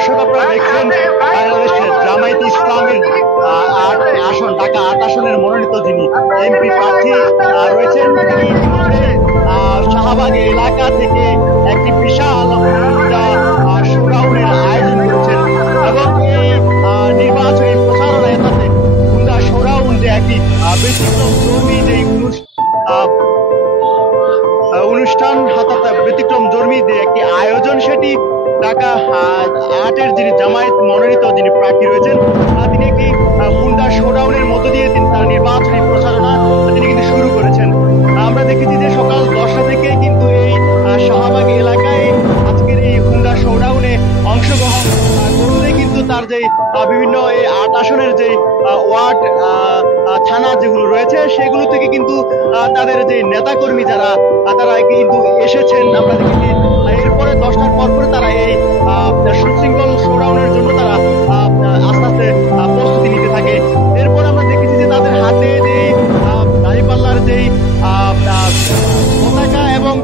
দর্শক আপনারা দেখছেন বাংলাদেশের জামায়াতে ইসলামের আসন ঢাকা ৮ আসনের মনোনীত যিনি এমপি প্রার্থী রয়েছেন তিনি শাহবাগ এলাকা থেকে একটি বিশাল শোডাউনের আয়োজন করেছেন এবং এই নির্বাচনী প্রচারণায় তাতে শোডাউন যে একটি ব্যতিক্রমধর্মী যে অনুষ্ঠান অর্থাৎ ব্যতিক্রম ধর্মী যে একটি আয়োজন সেটি ঢাকা ৮-এর যিনি জামায়াত মনোনীত যিনি প্রার্থী রয়েছেন তিনি একটি গুন্ডা শোডাউনের মধ্য দিয়ে তিনি তার নির্বাচনী প্রচারণা তিনি কিন্তু শুরু করেছেন। আমরা দেখেছি যে সকাল 10টা থেকে কিন্তু এই শাহবাগ এলাকায় আজকের এই গুন্ডা শোডাউনে অংশগ্রহণ করতে কিন্তু তার যে বিভিন্ন এই ৮ আসনের যে ওয়ার্ড থানা যেগুলো রয়েছে সেগুলো থেকে কিন্তু তাদের যে নেতাকর্মী যারা তারা কিন্তু এসেছেন। আমরা দেখেছি এরপরে 10টার পর তারা এই সুশৃঙ্খল শোডাউনের জন্য তারা আস্তে আস্তে প্রস্তুতি নিতে থাকে। এরপর আমরা দেখেছি যে তাদের হাতে যে দাঁড়িপাল্লার যেই পতাকা এবং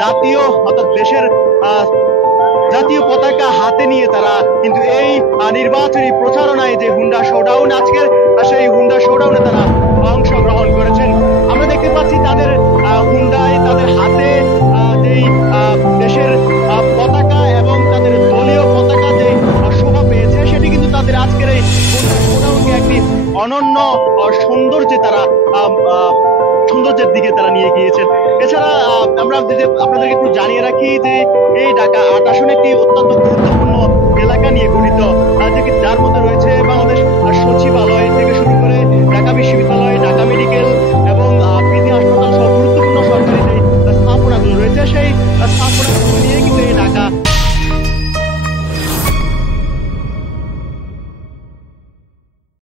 জাতীয় অর্থাৎ দেশের জাতীয় পতাকা হাতে নিয়ে তারা কিন্তু এই নির্বাচনী প্রচারণায় যে হুন্ডা শোডাউন আজকের সেই হুন্ডা শোডাউনে তারা অংশগ্রহণ করেছেন। আমরা দেখতে পাচ্ছি তাদের হুন্ডায় তাদের হাতে যেই দেশের পতাকা এবং তাদের দলীয় পতাকা যে শোভা পেয়েছে সেটি কিন্তু তাদের আজকের এই হুন্ডা শোডাউনকে একটি অনন্য সৌন্দর্যের দিকে তারা নিয়ে গিয়েছেন। এছাড়া আমরা আপনাদেরকে একটু জানিয়ে রাখি যে এই ঢাকা ৮ আসনে একটি